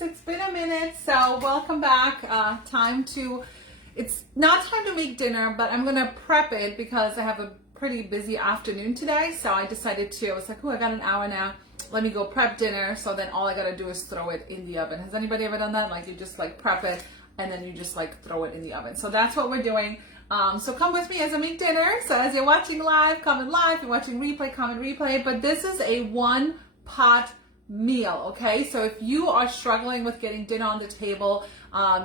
It's been a minute, so welcome back. It's not time to make dinner, but I'm gonna prep it because I have a pretty busy afternoon today. So I decided I was like, oh, I got an hour now. Let me go prep dinner. So then all I gotta do is throw it in the oven. Has anybody ever done that? Like you just like prep it and then you just like throw it in the oven. So that's what we're doing. So come with me as I make dinner. So as you're watching live, comment live. If you're watching replay, comment replay. But this is a one pot meal, okay? So if you are struggling with getting dinner on the table,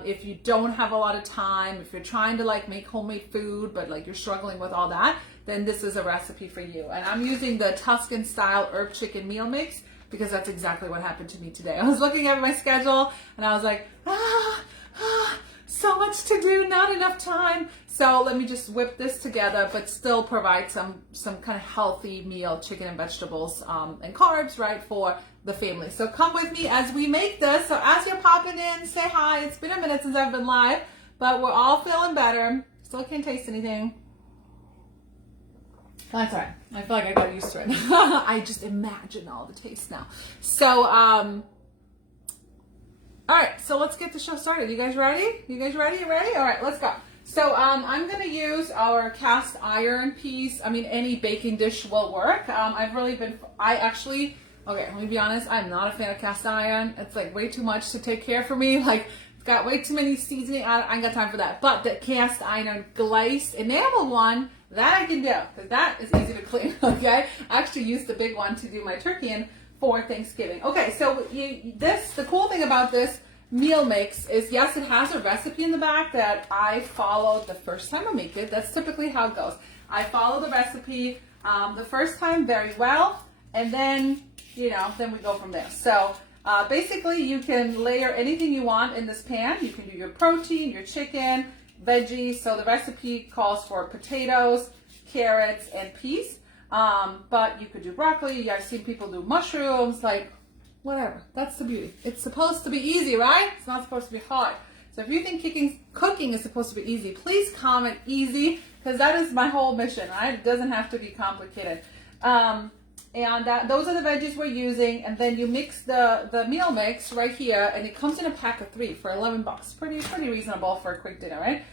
if you don't have a lot of time, if you're trying to like make homemade food, but like you're struggling with all that, then this is a recipe for you. And I'm using the Tuscan Style Herb Chicken meal mix because that's exactly what happened to me today. I was looking at my schedule and I was like, so much to do, not enough time. So let me just whip this together, but still provide some kind of healthy meal, chicken and vegetables and carbs, right, for the family. So come with me as we make this. So as you're popping in, say hi. It's been a minute since I've been live, but we're all feeling better. Still can't taste anything. That's all right. I feel like I got used to it. I just imagine all the taste now. So, all right, so let's get the show started. You guys ready? You guys ready? You ready? All right, let's go. So I'm going to use our cast iron piece. I mean, any baking dish will work. Okay, let me be honest. I'm not a fan of cast iron. It's like way too much to take care for me. Like, it's got way too many seasoning. I ain't got time for that. But the cast iron glazed enamel one, that I can do. Because that is easy to clean, okay? I actually used the big one to do my turkey in for Thanksgiving. Okay, so the cool thing about this meal mix is, yes, it has a recipe in the back that I followed the first time I make it. That's typically how it goes. I follow the recipe the first time very well, and then, then we go from there. So basically you can layer anything you want in this pan. You can do your protein, your chicken, veggies. So the recipe calls for potatoes, carrots, and peas. But you could do broccoli. I've seen people do mushrooms, like whatever. That's the beauty. It's supposed to be easy, right? It's not supposed to be hard. So if you think cooking is supposed to be easy, please comment easy, because that is my whole mission, right? It doesn't have to be complicated. Those are the veggies we're using, and then you mix the meal mix right here, and it comes in a pack of 3 for $11. Pretty reasonable for a quick dinner, right?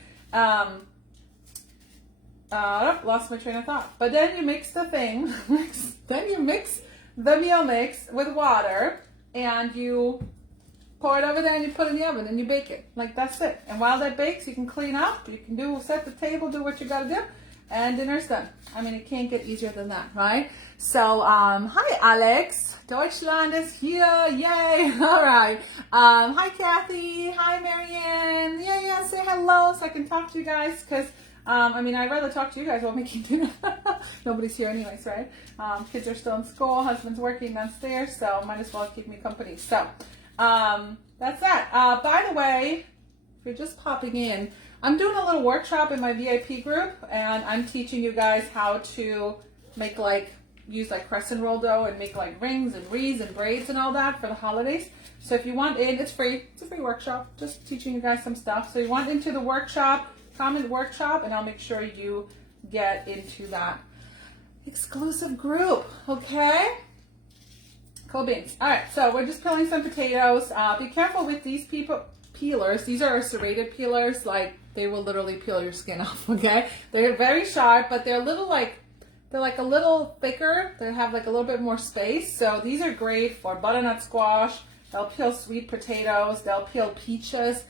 Lost my train of thought. But then you mix the thing. Then you mix the meal mix with water, and you pour it over there, and you put it in the oven, and you bake it. Like, that's it. And while that bakes, you can clean up. You can set the table, do what you gotta do, and dinner's done. I mean, it can't get easier than that, right? So, hi, Alex. Deutschland is here. Yay. All right. Hi, Kathy. Hi, Marianne. Yeah, say hello so I can talk to you guys, because I'd rather talk to you guys while making dinner. Nobody's here anyways, right? Kids are still in school. Husband's working downstairs, so might as well keep me company. So, that's that. By the way, if you're just popping in, I'm doing a little workshop in my VIP group, and I'm teaching you guys how to make use crescent roll dough and make rings and wreaths and braids and all that for the holidays. So if you want in, it's free. It's a free workshop. Just teaching you guys some stuff. So you want into the workshop, comment workshop, and I'll make sure you get into that exclusive group. Okay? Cool beans. All right, so we're just peeling some potatoes. Be careful with these peelers. These are serrated peelers. They will literally peel your skin off, okay? They're very sharp, but they're a little they're a little thicker. They have a little bit more space. So these are great for butternut squash. They'll peel sweet potatoes. They'll peel peaches.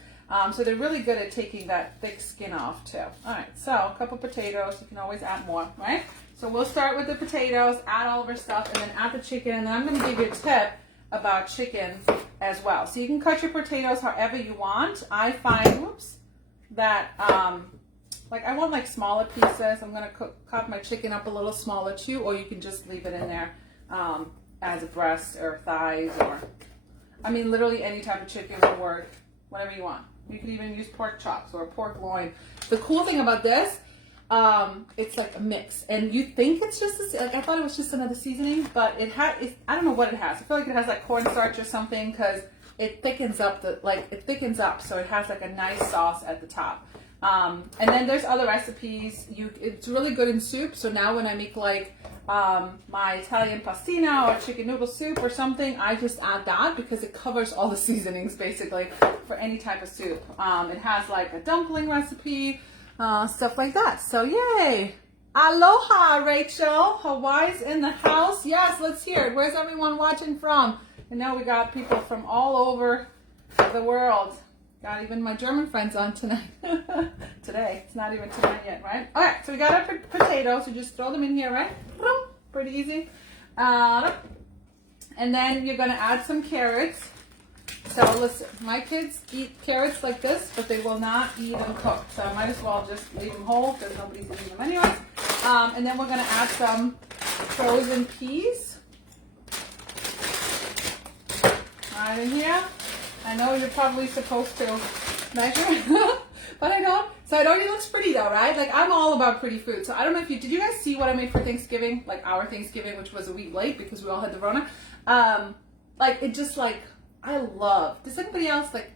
So they're really good at taking that thick skin off too. All right, so a couple potatoes. You can always add more, right? So we'll start with the potatoes, add all of our stuff, and then add the chicken. And then I'm going to give you a tip about chicken as well. So you can cut your potatoes however you want. I find, that I want smaller pieces. I'm going to cut my chicken up a little smaller too, or you can just leave it in there as a breast or thighs, or literally any type of chicken will work, whatever you want. You can even use pork chops or pork loin. The cool thing about this, it's like a mix, and you think it's just I thought it was just another seasoning, but I don't know what it has. I feel like it has cornstarch or something, because it thickens up so it has a nice sauce at the top. And then there's other recipes. It's really good in soup. So now when I make like my Italian pastina or chicken noodle soup or something, I just add that because it covers all the seasonings basically for any type of soup. It has like a dumpling recipe, stuff like that. So yay! Aloha, Rachel. Hawaii's in the house. Yes, let's hear it. Where's everyone watching from? I know we got people from all over the world. Got even my German friends on tonight. Today. It's not even tonight yet, right? All right, so we got our potatoes. We just throw them in here, right? Pretty easy. And then you're going to add some carrots. So listen, my kids eat carrots like this, but they will not eat them cooked. So I might as well just leave them whole because nobody's eating them anyways. And then we're going to add some frozen peas. Right in here. I know you're probably supposed to measure, but I don't. So it already looks pretty though, right? Like I'm all about pretty food. So I don't know if did you guys see what I made for Thanksgiving? Like our Thanksgiving, which was a week late because we all had the Rona. Like it just like, I love, does anybody else like,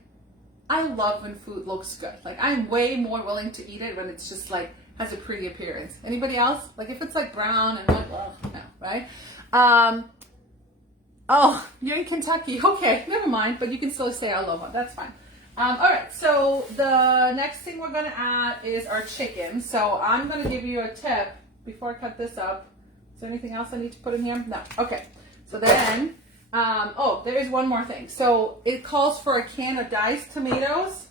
I love when food looks good. Like I'm way more willing to eat it when it's just like, has a pretty appearance. Anybody else? Like if it's like brown and like, well, no, right? Oh, you're in Kentucky. Okay, never mind. But you can still say aloha. That's fine. All right. So the next thing we're going to add is our chicken. So I'm going to give you a tip before I cut this up. Is there anything else I need to put in here? No. Okay. So then, oh, there is one more thing. So it calls for a can of diced tomatoes,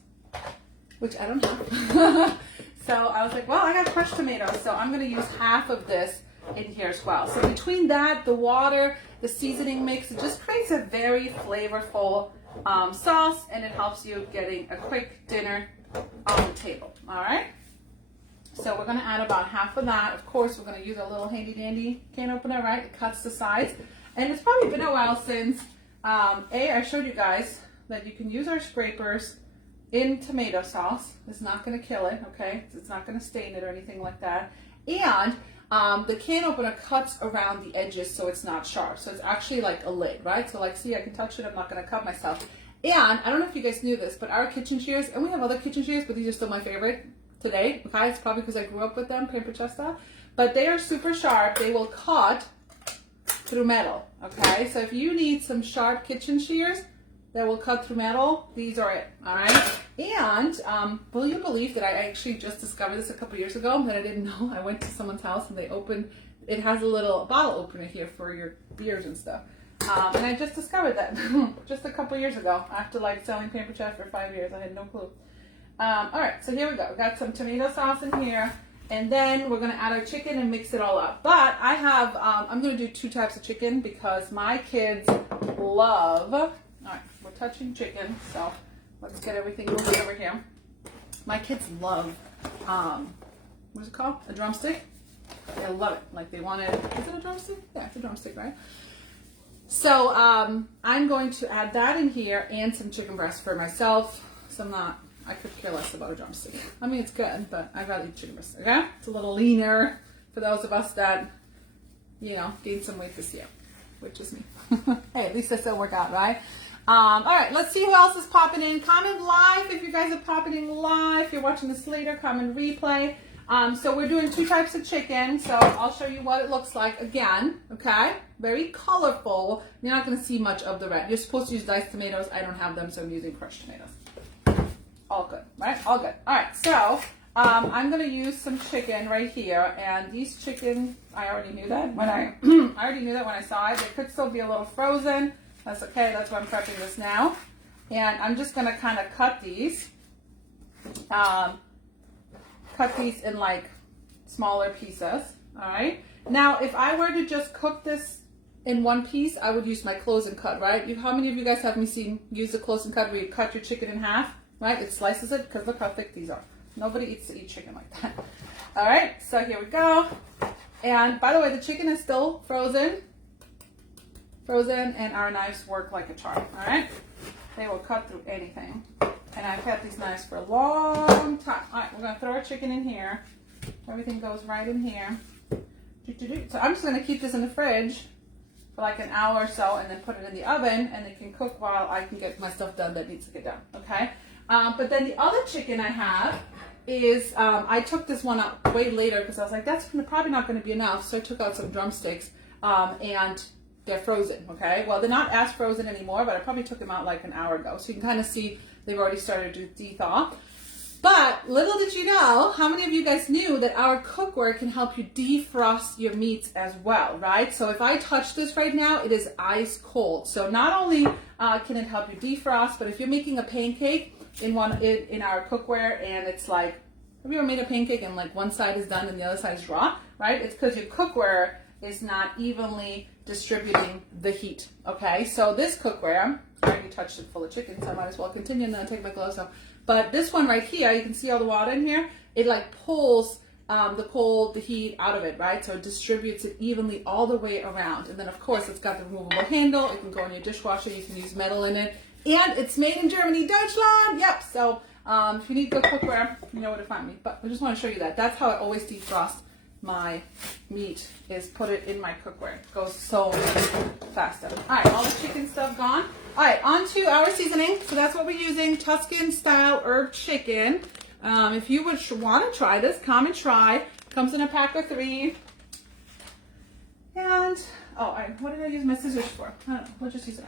which I don't have. So I was like, well, I got crushed tomatoes. So I'm going to use half of this in here as well. So between that, the water, the seasoning mix, it just creates a very flavorful sauce, and it helps you getting a quick dinner on the table. All right. So we're going to add about half of that. Of course, we're going to use a little handy dandy can opener, right? It cuts the sides. And it's probably been a while since I showed you guys that you can use our scrapers in tomato sauce. It's not going to kill it, okay? It's not going to stain it or anything like that. And the can opener cuts around the edges so it's not sharp. So it's actually like a lid, right? So like, see, I can touch it. I'm not going to cut myself. And I don't know if you guys knew this, but our kitchen shears, and we have other kitchen shears, but these are still my favorite today. Okay, it's probably because I grew up with them, Pampachesta. But they are super sharp. They will cut through metal, okay? So if you need some sharp kitchen shears that will cut through metal, these are it, all right? And will you believe that I actually just discovered this a couple years ago that I didn't know? I went to someone's house and they opened, it has a little bottle opener here for your beers and stuff. And I just discovered that just a couple years ago after like selling Paper Chef for 5 years. I had no clue. All right, so here we go. We got some tomato sauce in here. And then we're going to add our chicken and mix it all up. But I have, I'm going to do 2 types of chicken because my kids love, all right, we're touching chicken. So let's get everything moving over here. My kids love, what is it called? A drumstick? They love it. Like they want it, is it a drumstick? Yeah, it's a drumstick, right? So I'm going to add that in here and some chicken breast for myself. So I could care less about a drumstick. I mean, it's good, but I'd rather eat chicken breast, okay? It's a little leaner for those of us that, you know, gained some weight this year, which is me. Hey, at least I still work out, right? All right, let's see who else is popping in. Comment live if you guys are popping in live. If you're watching this later, comment replay. So we're doing 2 types of chicken. So I'll show you what it looks like again, okay? Very colorful. You're not going to see much of the red. You're supposed to use diced tomatoes. I don't have them, so I'm using crushed tomatoes. All good, right? All good. All right, so I'm going to use some chicken right here. And these chicken, I already knew that when I already knew that when I saw it. They could still be a little frozen. That's okay. That's why I'm prepping this now. And I'm just going to kind of cut these. Cut these in like smaller pieces. All right. Now, if I were to just cook this in one piece, I would use my close and cut, right? How many of you guys have me seen use the close and cut where you cut your chicken in half? Right, it slices it because look how thick these are. Nobody eats to eat chicken like that. All right, so here we go. And by the way, the chicken is still frozen, and our knives work like a charm. All right, they will cut through anything. And I've had these knives for a long time. All right, we're gonna throw our chicken in here. Everything goes right in here. So I'm just gonna keep this in the fridge for like an hour or so, and then put it in the oven, and it can cook while I can get my stuff done that needs to get done. Okay. But then the other chicken I have is I took this one out way later because I was like, that's probably not going to be enough. So I took out some drumsticks and they're frozen, okay? Well, they're not as frozen anymore, but I probably took them out like an hour ago. So you can kind of see they've already started to de-thaw. But little did you know, how many of you guys knew that our cookware can help you defrost your meats as well, right? So if I touch this right now, it is ice cold. So not only can it help you defrost, but if you're making a pancake in our cookware and it's like, have you ever made a pancake and like one side is done and the other side is raw, right? It's because your cookware is not evenly distributing the heat, okay? So this cookware, I already touched it full of chicken, so I might as well continue and then take my gloves off. But this one right here, you can see all the water in here. It like pulls the heat out of it, right? So it distributes it evenly all the way around. And then of course it's got the removable handle. It can go in your dishwasher. You can use metal in it. And it's made in Germany, Deutschland. Yep. So if you need good cookware, you know where to find me. But I just want to show you that. That's how I always defrost my meat, is put it in my cookware. It goes so faster. All right, all the chicken stuff gone. All right, on to our seasoning. So that's what we're using, Tuscan Style Herb Chicken. If you would want to try this, come and try. Comes in a pack of 3. And, what did I use my scissors for? I don't know, we'll just use it.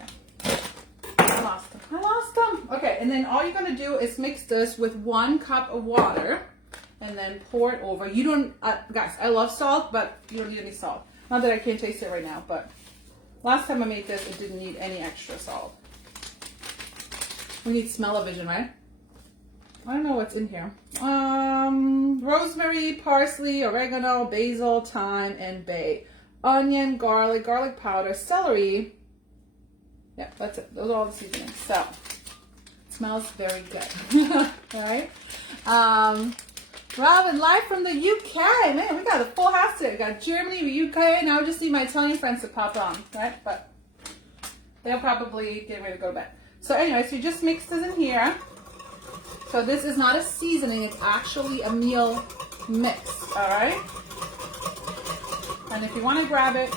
I lost them. Okay, and then all you're gonna do is mix this with 1 cup of water and then pour it over. You don't, guys, I love salt, but you don't need any salt. Not that I can't taste it right now, but last time I made this, it didn't need any extra salt. We need smell-o-vision, right? I don't know what's in here. Rosemary, parsley, oregano, basil, thyme, and bay. Onion, garlic powder, celery. Yeah, that's it. Those are all the seasonings. So, it smells very good. All right. Robin, live from the UK. Man, we got a full house today. We got Germany, the UK. Now we just need my Italian friends to pop on, right? But they'll probably get ready to go to bed. So anyway, so you just mix this in here. So this is not a seasoning. It's actually a meal mix, all right? And if you want to grab it,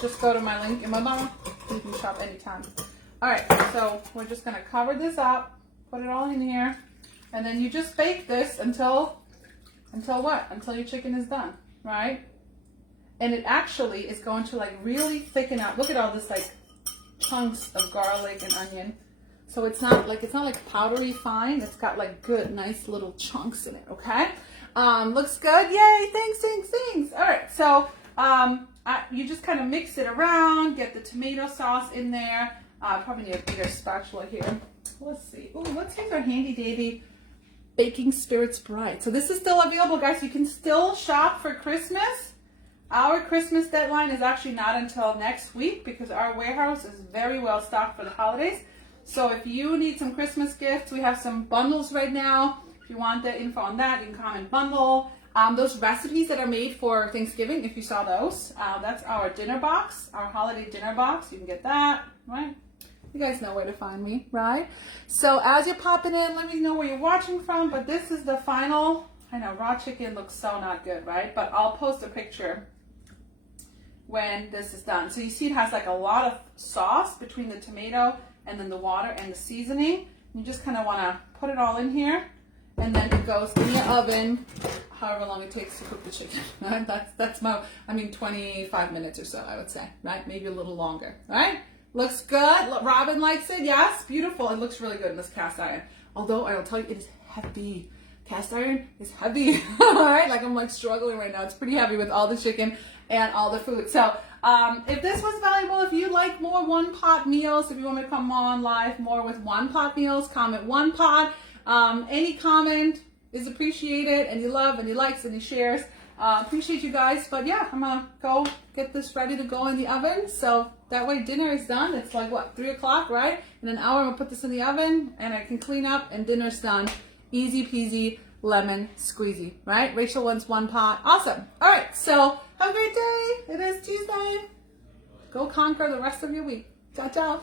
just go to my link in my bio. You can shop anytime. All right, so we're just going to cover this up, put it all in here. And then you just bake this until what? Until your chicken is done, right? And it actually is going to like really thicken out. Look at all this like chunks of garlic and onion. So it's not like powdery fine. It's got like good, nice little chunks in it, okay? Looks good. Yay, thanks. All right, so you just kind of mix it around, get the tomato sauce in there. Probably need a bigger spatula here. Let's see. Oh, let's use our handy dandy Baking Spirits Bride. So this is still available, guys. You can still shop for Christmas. Our Christmas deadline is actually not until next week because our warehouse is very well stocked for the holidays. So if you need some Christmas gifts, we have some bundles right now. If you want the info on that, you can comment bundle. Those recipes that are made for Thanksgiving, if you saw those, that's our dinner box, our holiday dinner box. You can get that, right? You guys know where to find me, right? So as you're popping in, let me know where you're watching from. But this is the final. I know raw chicken looks so not good, right? But I'll post a picture when this is done. So you see it has like a lot of sauce between the tomato and then the water and the seasoning. You just kind of want to put it all in here. And then it goes in your oven, however long it takes to cook the chicken. Right? That's 25 minutes or so, I would say, right? Maybe a little longer, right? Looks good. Robin likes it. Yes, beautiful. It looks really good in this cast iron. Although I will tell you, it is heavy. Cast iron is heavy. All right, like I'm like struggling right now. It's pretty heavy with all the chicken and all the food. So if this was valuable, if you like more one-pot meals, if you want me to come on live more with one-pot meals, comment one pot. Any comment is appreciated. Any love, any likes, any shares. Appreciate you guys. But yeah, I'm gonna go get this ready to go in the oven. So that way dinner is done. It's like what, 3 o'clock, right? In an hour I'm gonna put this in the oven and I can clean up and dinner's done. Easy peasy, lemon squeezy, right? Rachel wants one pot. Awesome. All right, so have a great day. It is Tuesday. Go conquer the rest of your week. Ciao, ciao.